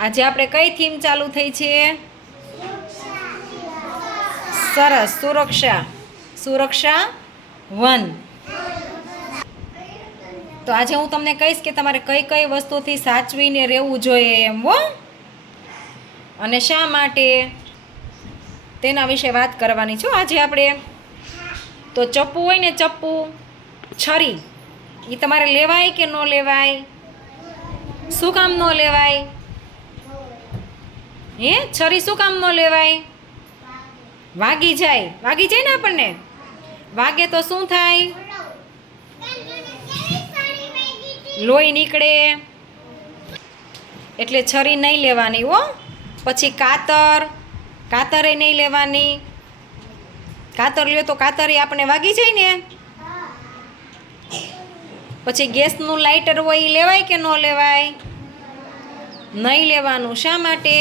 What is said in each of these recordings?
આજે આપણે કઈ થીમ ચાલુ થઈ છે? સરસ, સુરક્ષા. સુરક્ષા 1. તો આજે હું તમને કહીશ કે તમારે કઈ કઈ વસ્તુથી સાચવીને રહેવું જોઈએ એમ હો, અને શા માટે તેના વિશે વાત કરવાની છો આજે આપણે. તો ચપ્પુ હોય ને, ચપ્પુ, છરી, એ તમારે લેવાય કે ન લેવાય? શું કામ ન લેવાય? હે, છરી શું કામ ન લેવાય? વાગી જાય ને આપણને. વાગે તો શું થાય? લોહી નીકળે. એટલે છરી નહીં લેવાની હો. પછી કાતરે નહીં લેવાની. કાતર લ્યો તો કાતરે આપણે વાગી જાય ને. પછી ગેસનું લાઇટર હોય એ લેવાય કે ન લેવાય? નહીં લેવાનું. શા માટે?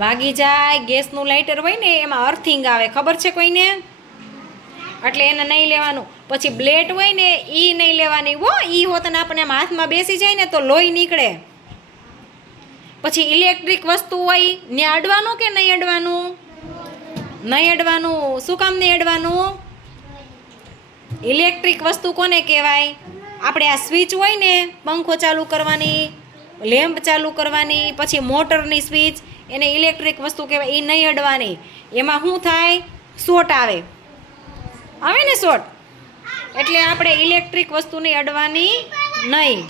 વાગી જાય. ગેસનું લાઇટર હોય ને એમાં અર્થિંગ આવે, ખબર છે કોઈને? એટલે એને નહીં લેવાનું. પછી બ્લેડ હોય ને એ નહીં લેવાની હો. એ હોતને આપણે આમ હાથમાં બેસી જાય ને તો લોહી નીકળે. પછી ઇલેક્ટ્રિક વસ્તુ હોય ને અડવાનું કે નહીં અડવાનું? નહીં અડવાનું. શું કામ નહીં અડવાનું? ઇલેક્ટ્રિક વસ્તુ કોને કહેવાય? આપણે આ સ્વિચ હોય ને, પંખો ચાલુ કરવાની, લેમ્પ ચાલુ કરવાની, પછી મોટરની સ્વિચ, એને ઇલેક્ટ્રિક વસ્તુ કહેવાય. એ નહીં અડવાની. એમાં શું થાય? શોર્ટ આવે ને શોર્ટ. એટલે આપણે ઇલેક્ટ્રિક વસ્તુની અડવાની નહીં.